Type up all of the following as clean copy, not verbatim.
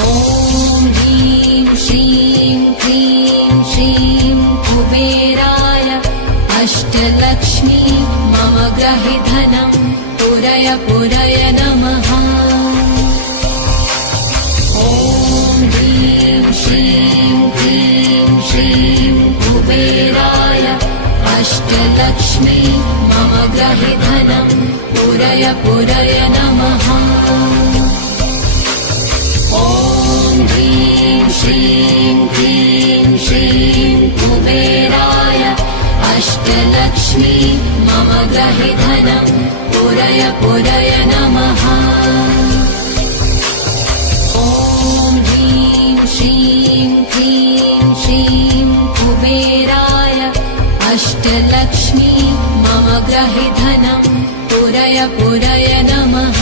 ॐ ह्रीं श्रीं क्लीं श्रीं कुबेराय अष्टलक्ष्मी मम गृहे धनं पुरय पुरय नमः। ॐ ह्रीं श्रीं क्लीं श्रीं कुबेराय अष्टलक्ष्मी मम गृहे धनं पुरय पुरय नमः। ॐ ह्रीं श्रीं क्लीं श्रीं कुबेराय अष्टलक्ष्मी मम गृहे धनं पुरय पुरय नमः। ॐ ह्रीं श्रीं क्लीं श्रीं कुबेराय अष्टलक्ष्मी मम गृहे धनं पुरय पुरय नमः।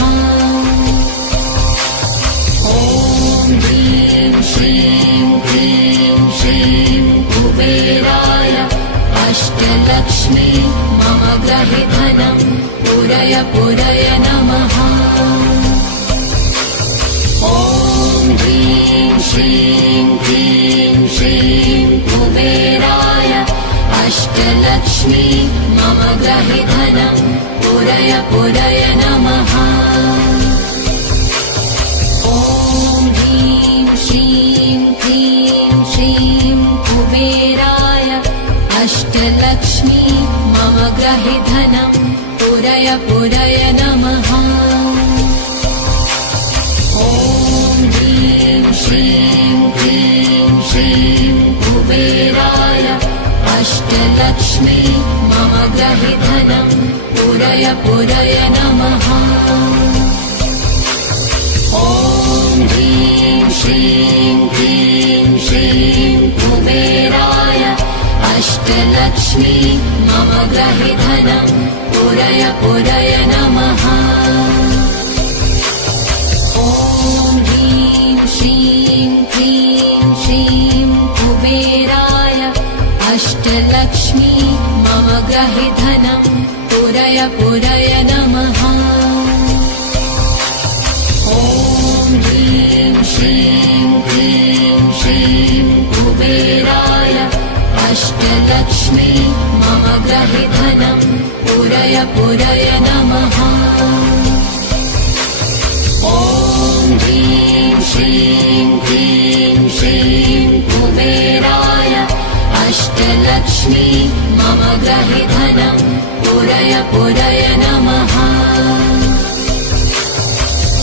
ॐ ह्रीं श्रीं क्लीं श्रीं कुबेराय अष्टलक्ष्मी मम गृहे धनं पुरय पुरय नमः। ॐ ह्रीं श्रीं क्लीं श्रीं कुबेराय अष्टलक्ष्मी मम गृहे धनं पुरय पुरय नमः। ॐ ह्रीं श्रीं क्लीं श्रीं कुबेराय अष्टलक्ष्मी मम गृहे धनं पुरय पुरय नमः। ॐ ह्रीं श्रीं क्लीं श्रीं कुबेराय अष्टलक्ष्मी मम गृहे धनं पुरय पुरय नमः। ॐ ह्रीं श्रीं क्लीं श्रीं कुबेराय अष्टलक्ष्मी मम गृहे धनं पुरय पुरय नमः। ॐ ह्रीं श्रीं क्लीं श्रीं कुबेराय अष्टलक्ष्मी मम गृहे धनं पुरय पुरय नमः। ॐ ह्रीं श्रीं क्लीं श्रीं कुबेराय अष्टलक्ष्मी मम गृहे धनं पुरय पुरय नमः। ॐ ह्रीं श्रीं क्लीं श्रीं कुबेराय अष्टलक्ष्मी मम गृहे धनं पुरय पुरय नमः।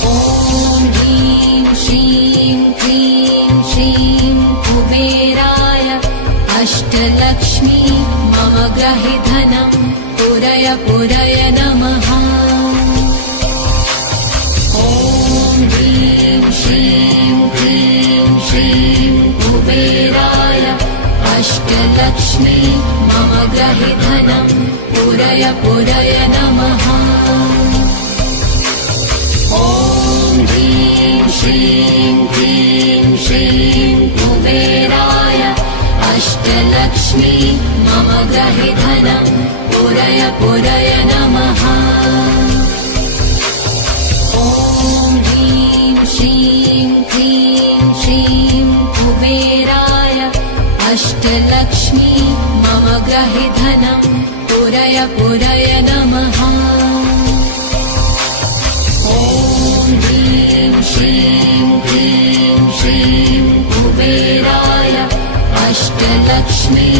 ॐ ह्रीं श्रीं क्लीं श्रीं कुबेराय अष्टलक्ष्मी मम गृहे धनं पुरय पुरय नमः। ॐ ह्रीं श्रीं क्लीं श्रीं कुबेराय अष्टलक्ष्मी मम गृहे धनं पुरय पुरय नमः। ॐ ह्रीं श्रीं क्लीं श्रीं कुबेराय अष्टलक्ष्मी मम गृहे धनं पुरय पुरय नमः। ॐ ह्रीं श्रीं क्लीं श्रीं कुबेराय अष्टलक्ष्मी मम गृहे धनं पुरय पुरय नमः। ॐ ह्रीं श्रीं क्लीं श्रीं कुबेराय अष्टलक्ष्मी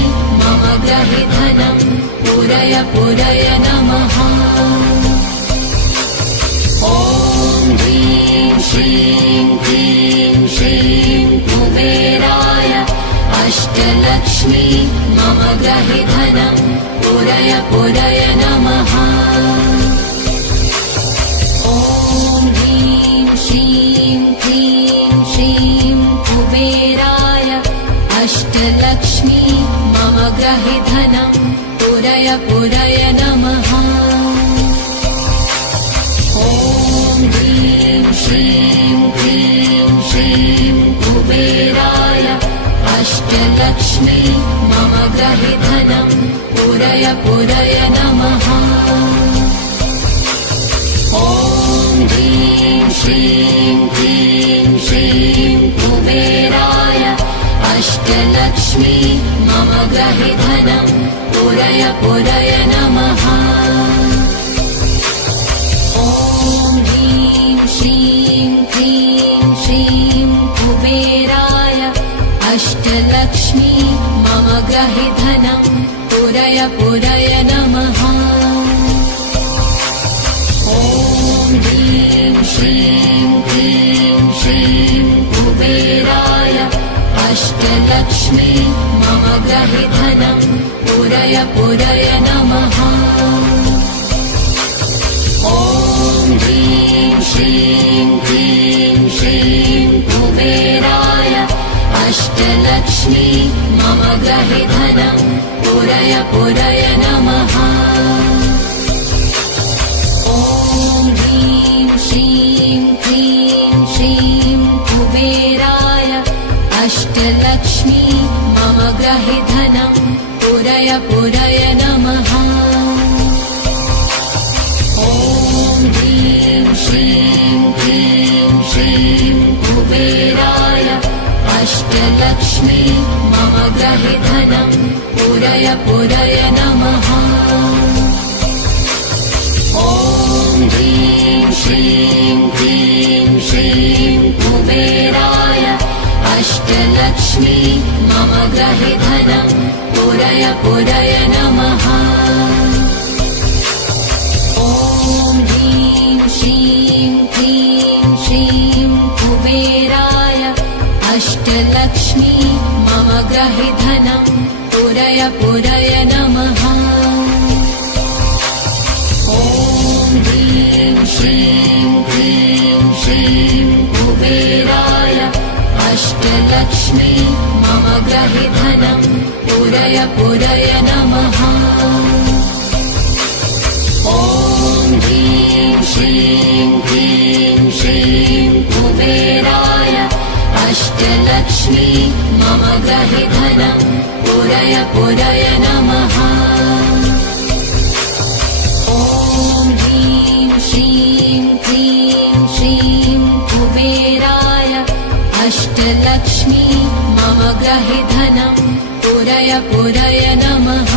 मम गृहे धनं पुरय पुरय नमः। ॐ ह्रीं श्रीं क्लीं श्रीं कुबेराय अष्टलक्ष्मी मम गृहे धनं पुरय पुरय नमः। ॐ ह्रीं श्रीं क्लीं श्रीं कुबेराय अष्टलक्ष्मी मम गृहे धनं पुरय पुरय नमः। ॐ ह्रीं श्रीं क्लीं श्रीं कुबेराय अष्टलक्ष्मी मम गृहे धनं पुरय पुरय नमः। ॐ ह्रीं श्रीं क्लीं श्रीं ग्रहि धनं पुरय पुरय नमः। ॐ ह्रीं श्रीं क्लीं श्रीं कुबेराय अष्टलक्ष्मी मम ग्रहि धनं पुरय पुरय नमः। ॐ ह्रीं श्रीं क्लीं श्रीं कुबेराय अष्टलक्ष्मी मम ग्रहि धनं पुरय पुरय नमः। ॐ ह्रीं श्रीं क्लीं श्रीं कुबेराय अष्टलक्ष्मी मम ग्रहि धनं पुरय पुरय नमः। ॐ ह्रीं श्रीं क्लीं श्रीं कुबेराय अष्टलक्ष्मी मम ग्रहि धनं पुरय पुरय नमः। ॐ ह्रीं श्रीं क्लीं श्रीं कुबेराय अष्टलक्ष्मी मम ग्रहि धनं पुरय पुरय नमः। ॐ ह्रीं श्रीं क्लीं श्रीं कुबेराय अष्टलक्ष्मी मम ग्रहि धनं पुरय पुरय नमः। ॐ ह्रीं श्रीं क्लीं श्रीं कुबेराय अष्टलक्ष्मी मम ग्रहि धनं पुरय पुरय नमः। ॐ ह्रीं श्रीं क्लीं श्रीं कुबेराय अष्टलक्ष्मी मम ग्रहि धनं पुरय पुरय नमः। ॐ ह्रीं श्रीं क्लीं श्रीं कुबेराय अष्टलक्ष्मी मम ग्रहि धनं पुरय पुरय नमः। ॐ ह्रीं श्रीं क्लीं श्रीं कुबेराय अष्टलक्ष्मी मम ग्रहि धनं पुरय पुरय नमः।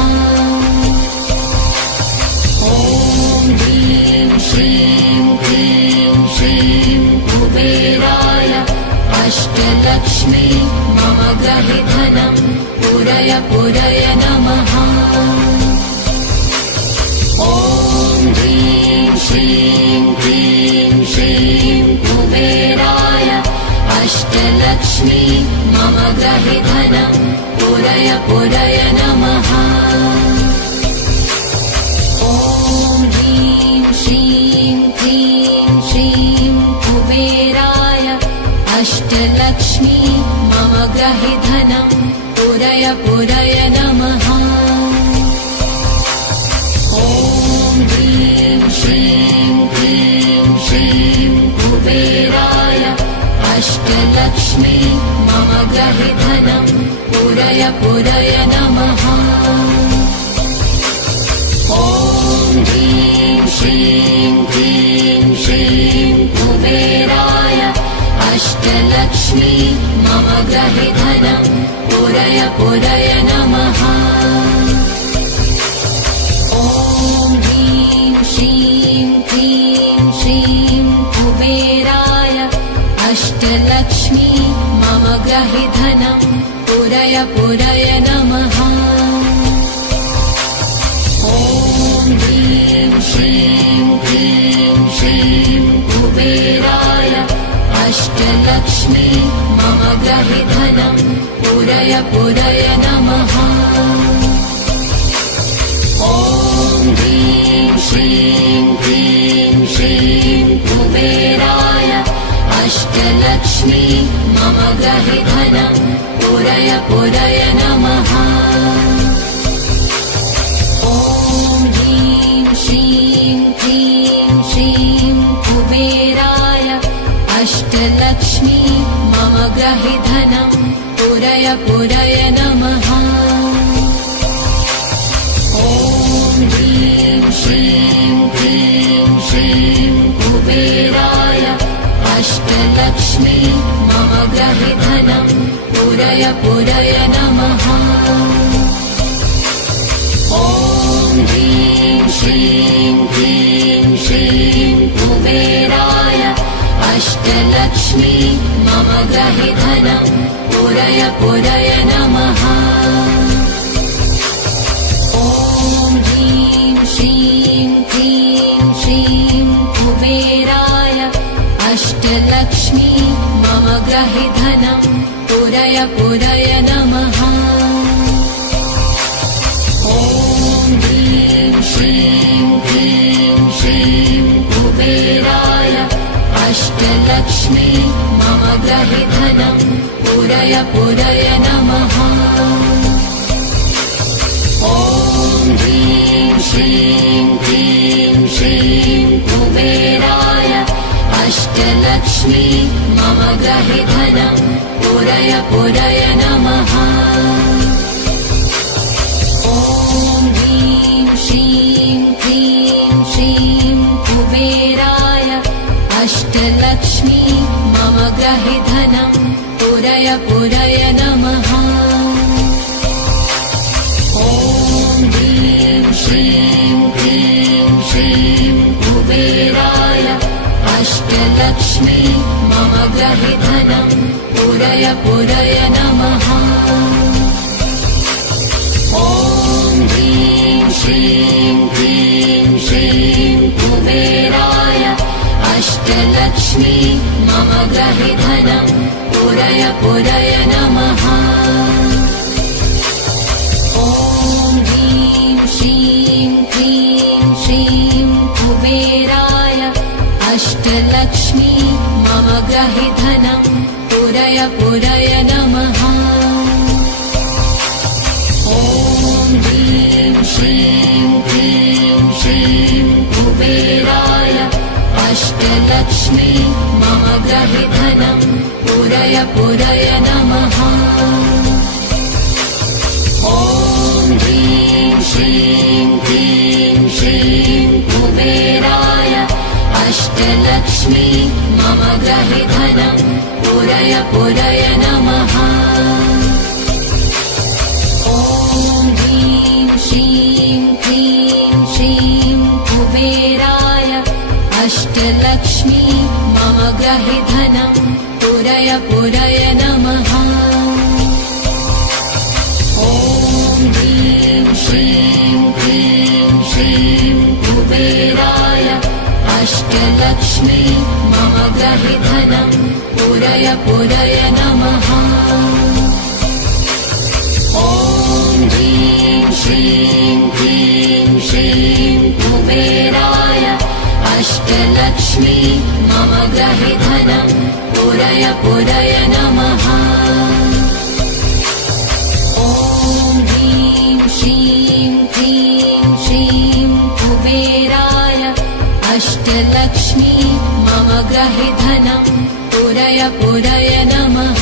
ॐ ह्रीं श्रीं क्लीं श्रीं कुबेराय अष्टलक्ष्मी मम ग्रहि धनं पुरय पुरय नमः। ॐ ह्रीं श्रीं क्लीं श्रीं कुबेराय अष्टलक्ष्मी मम ग्रहि धनं पुरय पुरय नमः। ॐ ह्रीं श्रीं क्लीं श्रीं कुबेराय अष्टलक्ष्मी मम ग्रहि धनं पुरय पुरय नमः। ॐ ह्रीं श्रीं क्लीं श्रीं कुबेराय अष्टलक्ष्मी मम ग्रहि धनं पुरय पुरय नमः। ॐ ह्रीं श्रीं क्लीं श्रीं कुबेराय अष्टलक्ष्मी मम ग्रहि धनं पुरय पुरय नमः। ॐ ह्रीं श्रीं क्लीं श्रीं कुबेराय अष्टलक्ष्मी मम ग्रहि धनं पुरय पुरय नमः। ॐ ह्रीं श्रीं क्लीं श्रीं कुबेराय अष्टलक्ष्मी मम ग्रहि धनं पुरय पुरय नमः। ॐ ह्रीं श्रीं क्लीं श्रीं कुबेराय अष्टलक्ष्मी मम ग्रहि धनं पुरय पुरय नमः। ॐ ह्रीं श्रीं क्लीं श्रीं कुबेराय अष्टलक्ष्मी मम ग्रहि धनं पुरय पुरय नमः। ॐ ह्रीं श्रीं क्लीं श्रीं कुबेराय अष्टलक्ष्मी मम ग्रहि धनं पुरय पुरय नमः। ॐ ह्रीं श्रीं क्लीं श्रीं कुबेराय अष्टलक्ष्मी मम गृहे धनं पूरय पूरय नमः। ॐ ह्रीं श्रीं क्लीं श्रीं कुबेराय अष्टलक्ष्मी मम गृहे धनं पूरय पूरय नमः। ॐ ह्रीं श्रीं क्लीं श्रीं कुबेराय अष्टलक्ष्मी मम गृहे धनं पूरय पूरय नमः। ॐ ह्रीं श्रीं क्लीं श्रीं कुबेराय अष्टलक्ष्मी मम गृहे धनं पूरय पूरय नमः। ॐ ह्रीं श्रीं क्लीं श्रीं कुबेराय अष्टलक्ष्मी मम गृहे धनं पूरय पूरय नमः। ॐ ह्रीं श्रीं क्लीं श्रीं कुबेराय अष्टलक्ष्मी मम गृहे धनं पूरय पूरय नमः। ॐ ह्रीं श्रीं क्लीं श्रीं कुबेराय अष्टलक्ष्मी मम गृहे धनं पूरय पूरय नमः। ॐ ह्रीं श्रीं क्लीं श्रीं कुबेराय अष्टलक्ष्मी मम गृहे धनं पूरय पूरय नमः। ॐ ह्रीं श्रीं क्लीं श्रीं कुबेराय अष्टलक्ष्मी मम गृहे धनं पूरय पूरय नमः। ॐ ह्रीं श्रीं क्लीं श्रीं कुबेराय अष्टलक्ष्मी मम गृहे धनं पूरय पूरय नमः। ॐ ह्रीं श्रीं क्लीं श्रीं कुबेराय अष्टलक्ष्मी मम गृहे धनं पूरय पूरय नमः। ॐ ह्रीं श्रीं क्लीं श्रीं कुबेराय अष्टलक्ष्मी मम गृहे धनं पूरय पूरय नमः। ॐ ह्रीं श्रीं क्लीं श्रीं कुबेराय अष्टलक्ष्मी मम गृहे धनं पूरय पूरय नमः। ॐ ह्रीं श्रीं क्लीं श्रीं कुबेराय अष्टलक्ष्मी मम गृहे धनं पूरय पूरय नमः।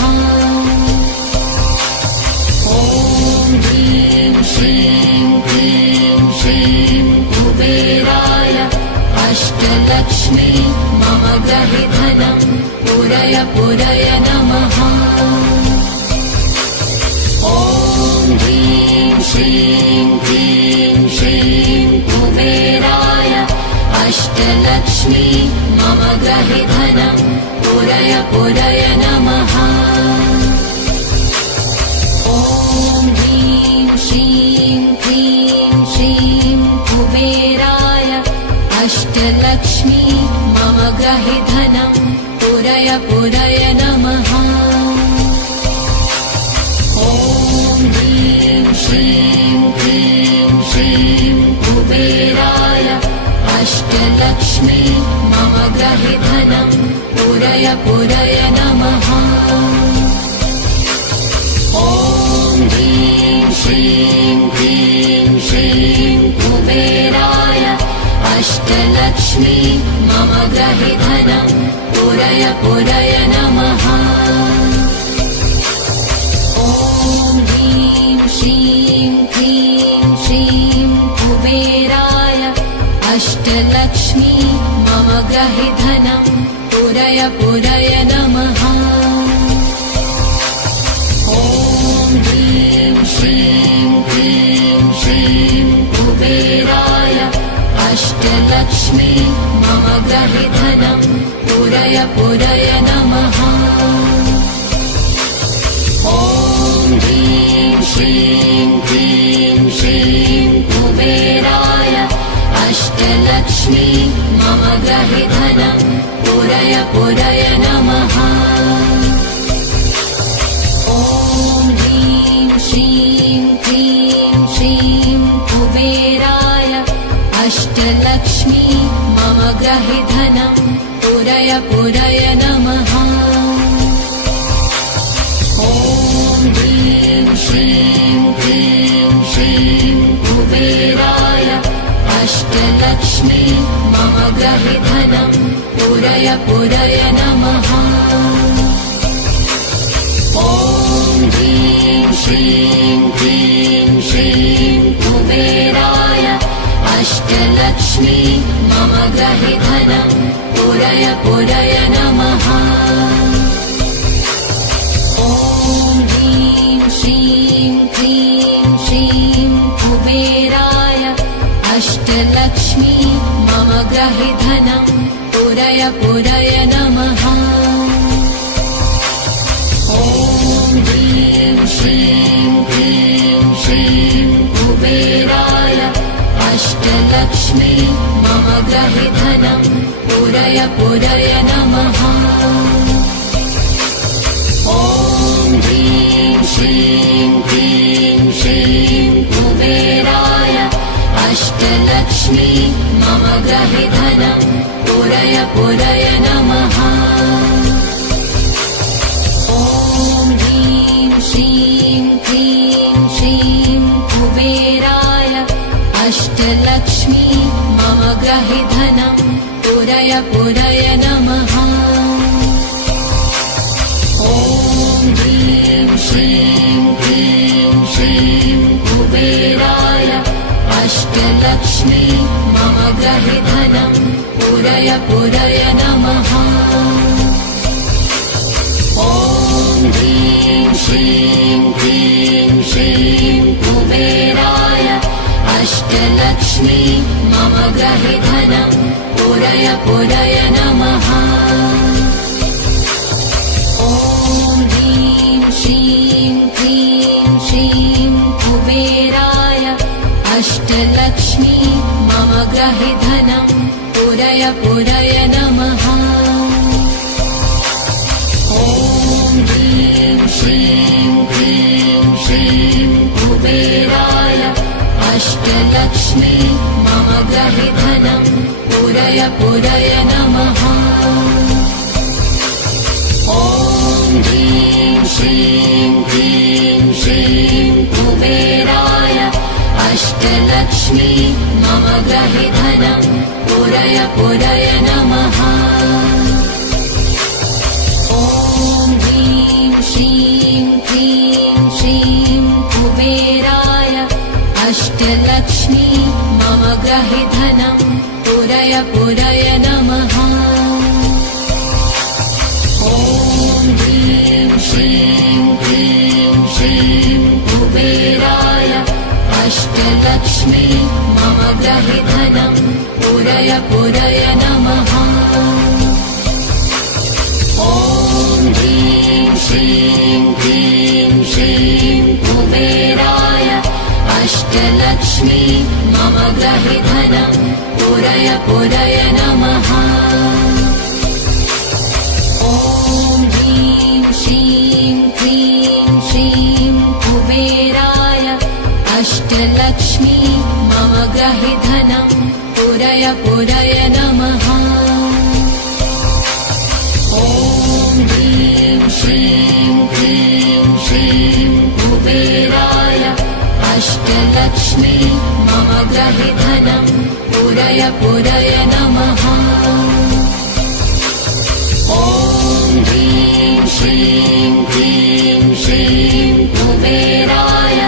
ॐ ह्रीं श्रीं क्लीं श्रीं कुबेराय अष्टलक्ष्मी मम गृहे धनं पूरय पूरय नमः। ॐ ह्रीं श्रीं क्लीं श्रीं कुबेराय अष्टलक्ष्मी मम गृहे धनं पूरय पूरय नमः। ॐ ह्रीं श्रीं क्लीं श्रीं कुबेराय अष्टलक्ष्मी मम गृहे धनं पूरय पूरय नमः। ॐ ह्रीं श्रीं क्लीं श्रीं कुबेराय अष्टलक्ष्मी मम गृहे धनं पूरय पूरय नमः। ॐ ह्रीं श्रीं क्लीं श्रीं कुबेराय अष्टलक्ष्मी मम गृहे धनं पूरय पूरय नमः। ॐ ह्रीं श्रीं क्लीं श्रीं कुबेराय अष्टलक्ष्मी मम गृहे धनं पूरय पूरय नमः। ॐ ह्रीं श्रीं क्लीं श्रीं अष्टलक्ष्मी मम ग्रहे धनं पूरय पूरय नमः। ॐ ह्रीं श्रीं क्लीं श्रीं कुबेराय अष्टलक्ष्मी मम ग्रहे धनं पूरय पूरय नमः। ॐ ह्रीं श्रीं क्लीं श्रीं कुबेराय अष्टलक्ष्मी मम ग्रहे धनं पूरय पूरय नमः। ॐ ह्रीं श्रीं क्लीं श्रीं कुबेराय अष्टलक्ष्मी मम ग्रहे धनं पूरय पूरय नमः। ॐ ह्रीं श्रीं क्लीं श्रीं कुबेराय अष्टलक्ष्मी मम ग्रहे धनं पूरय पूरय नमः। ॐ ह्रीं श्रीं क्लीं श्रीं कुबेराय अष्टलक्ष्मी मम ग्रहे धनं पूरय पूरय नमः। ॐ ह्रीं श्रीं क्लीं श्रीं कुबेराय अष्टलक्ष्मी मम ग्रहे धनं पूरय पूरय नमः। ॐ ह्रीं श्रीं क्लीं श्रीं कुबेराय अष्टलक्ष्मी मम ग्रहे धनं पूरय पूरय नमः। ॐ ह्रीं श्रीं क्लीं श्रीं कुबेराय अष्टलक्ष्मी मम ग्रहे धनं पूरय पूरय नमः। ॐ ह्रीं श्रीं क्लीं श्रीं कुबेराय अष्टलक्ष्मी मम ग्रहे धनं पूरय पूरय नमः। ॐ ह्रीं श्रीं क्लीं श्रीं कुबेराय अष्टलक्ष्मी मम ग्रहे धनं पूरय पूरय नमः। ॐ ह्रीं श्रीं क्लीं श्रीं कुबेराय अष्टलक्ष्मी मम ग्रहे धनं पूरय पूरय नमः। ॐ ह्रीं श्रीं क्लीं श्रीं कुबेराय अष्टलक्ष्मी मम ग्रहे धनं पूरय पूरय नमः। ॐ ह्रीं श्रीं क्लीं श्रीं कुबेराय अष्टलक्ष्मी मम ग्रहे धनं पूरय पूरय नमः। ॐ ह्रीं श्रीं क्लीं श्रीं कुबेराय अष्टलक्ष्मी मम ग्रहे धनं पूरय पूरय नमः। ॐ ह्रीं श्रीं क्लीं श्रीं कुबेराय अष्टलक्ष्मी मम ग्रहे धनं पूरय पूरय नमः। ॐ ह्रीं श्रीं क्लीं श्रीं कुबेराय अष्टलक्ष्मी मम ग्रहे धनं पूरय पूरय नमः। ॐ ह्रीं श्रीं क्लीं श्रीं कुबेराय अष्टलक्ष्मी मम ग्रहे धनं पूरय पूरय नमः। ॐ ह्रीं श्रीं क्लीं श्रीं कुबेराय अष्टलक्ष्मी मम ग्रहे धनं पूरय पूरय नमः। ॐ ह्रीं श्रीं क्लीं श्रीं कुबेराय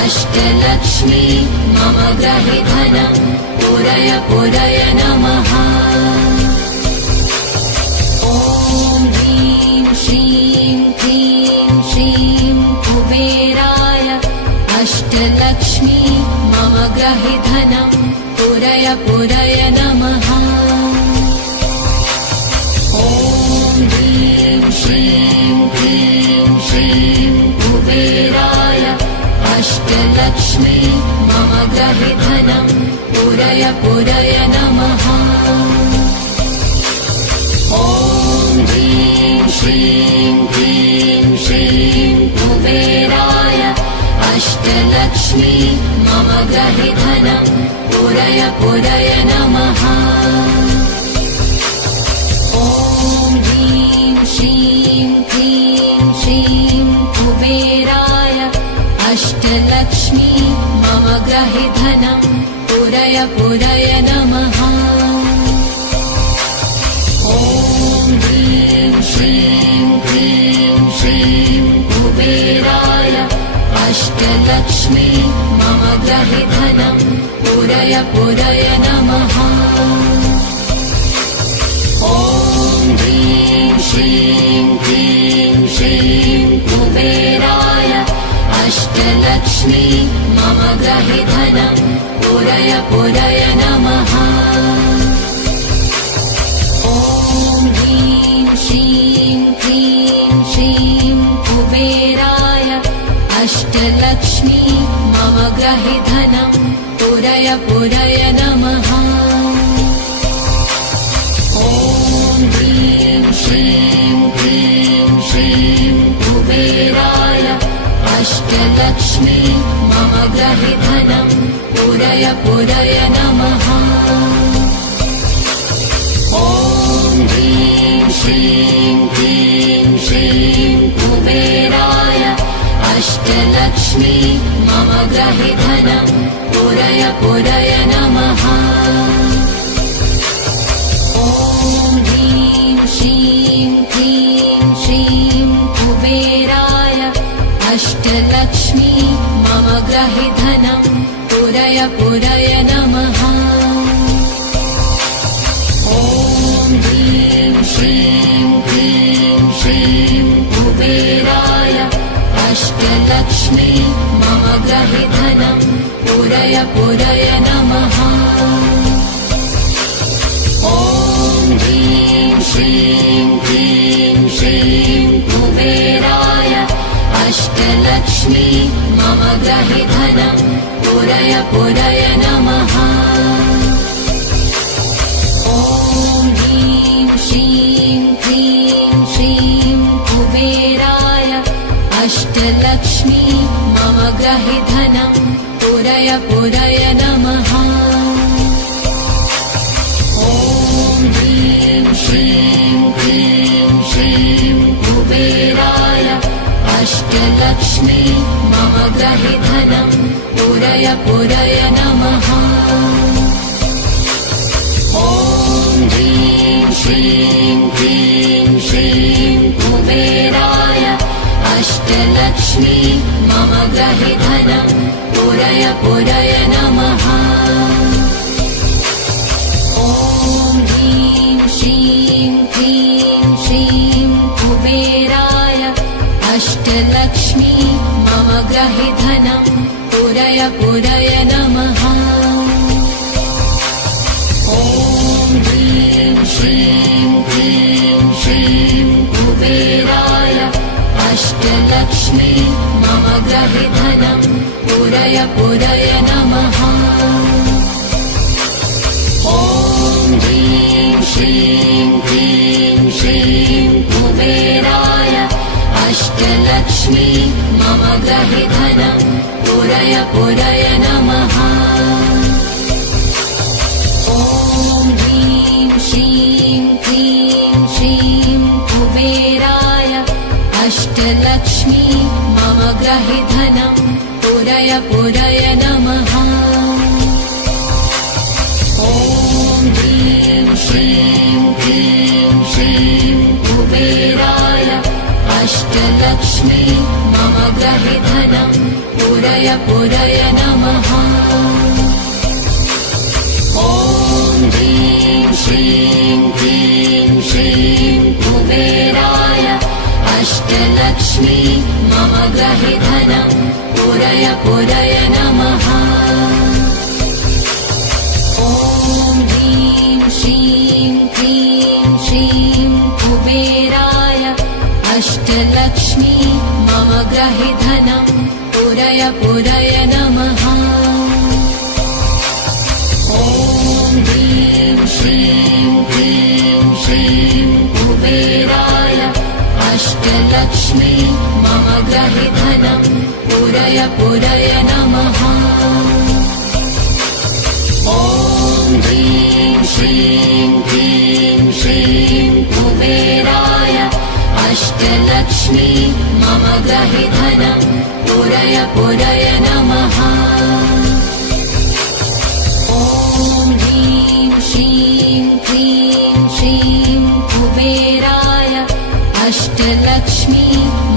अष्टलक्ष्मी मम ग्रहे धनं पूरय पूरय नमः। ॐ ह्रीं श्रीं क्लीं श्रीं कुबेराय अष्टलक्ष्मी मम ग्रहे धनं पूरय पूरय पूरय नमः। ॐ ह्रीं श्रीं क्लीं श्रीं कुबेराय अष्टलक्ष्मी मम गृहे धनं पूरय पूरय नमः। ॐ ह्रीं श्रीं क्लीं श्रीं कुबेराय अष्टलक्ष्मी मम गृहे धनं पूरय पूरय नमः। ॐ ह्रीं श्रीं क्लीं श्रीं कुबेराय अष्टलक्ष्मी मम गृहे धनं पूरय पूरय नमः। ॐ ह्रीं श्रीं क्लीं श्रीं कुबेराय अष्टलक्ष्मी मम गृहे धनं पूरय पूरय नमः। ॐ ह्रीं श्रीं क्लीं श्रीं कुबेराय अष्टलक्ष्मी मम गृहे धनं पूरय पूरय नमः। ॐ ह्रीं श्रीं क्लीं श्रीं कुबेराय अष्टलक्ष्मी मम गृहे धनं पूरय पूरय नमः। ॐ ह्रीं श्रीं क्लीं श्रीं कुबेराय अष्टलक्ष्मी मम गृहे धनं पूरय पूरय नमः। ॐ ह्रीं श्रीं क्लीं श्रीं कुबेराय अष्टलक्ष्मी मम गृहे धनं पूरय पूरय नमः। ॐ ह्रीं श्रीं क्लीं श्रीं कुबेराय अष्टलक्ष्मी मम गृहे धनं पूरय पूरय नमः। ॐ ह्रीं श्रीं क्लीं श्रीं कुबेराय अष्टलक्ष्मी मम गृहे धनं पूरय पूरय नमः। ॐ ह्रीं श्रीं क्लीं श्रीं कुबेराय अष्टलक्ष्मी मम गृहे धनं पूरय पूरय नमः। ॐ ह्रीं श्रीं क्लीं श्रीं कुबेराय अष्टलक्ष्मी मम गृहे धनं पूरय पूरय नमः। ॐ ह्रीं श्रीं क्लीं श्रीं कुबेराय अष्टलक्ष्मी मम गृहे धनं पूरय पूरय नमः। ॐ ह्रीं श्रीं क्लीं श्रीं कुबेराय अष्टलक्ष्मी मम गृहे धनं पूरय पूरय नमः। ॐ ह्रीं श्रीं क्लीं श्रीं कुबेराय अष्टलक्ष्मी मम गृहे धनं पूरय पूरय नमः। ॐ ह्रीं श्रीं क्लीं श्रीं कुबेराय अष्टलक्ष्मी मम गृहे धनं पूरय पूरय नमः। ॐ ह्रीं श्रीं क्लीं श्रीं कुबेराय अष्टलक्ष्मी मम गृहे धनं पूरय पूरय नमः। ॐ ह्रीं श्रीं क्लीं श्रीं कुबेराय अष्टलक्ष्मी मम गृहे धनं पूरय पूरय नमः। ॐ ह्रीं श्रीं क्लीं श्रीं कुबेराय अष्टलक्ष्मी मम गृहे धनं पूरय पूरय नमः। ॐ ह्रीं श्रीं क्लीं श्रीं कुबेराय अष्टलक्ष्मी मम गृहे धनं पूरय पूरय नमः। ॐ मम ग्रहे धनं पूरय पूरय नमः। ॐ ह्रीं श्रीं क्लीं श्रीं कुबेराय अष्टलक्ष्मी मम ग्रहे धनं पूरय पूरय नमः। ॐ ह्रीं श्रीं क्लीं श्रीं कुबेराय अष्टलक्ष्मी मम ग्रहे धनं पूरय पूरय नमः। ॐ ह्रीं श्रीं क्लीं श्रीं कुबेराय अष्टलक्ष्मी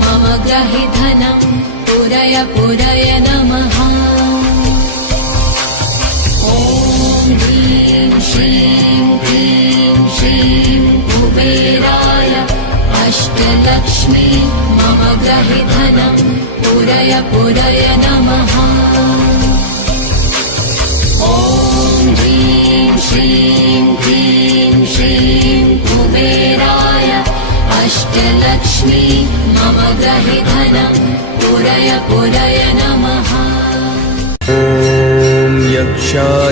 मम ग्रहे धनं पूरय पूरय नमः। ॐ ह्रीं श्रीं क्लीं श्रीं कुबेराय अष्टलक्ष्मी मम ग्रहे धनं पूरय पूरय नमः। ॐ ह्रीं श्रीं क्लीं श्रीं कुबेराय अष्टलक्ष्मी मम ग्रहे धनं पूरय पूरय नमः। ॐ यक्षाय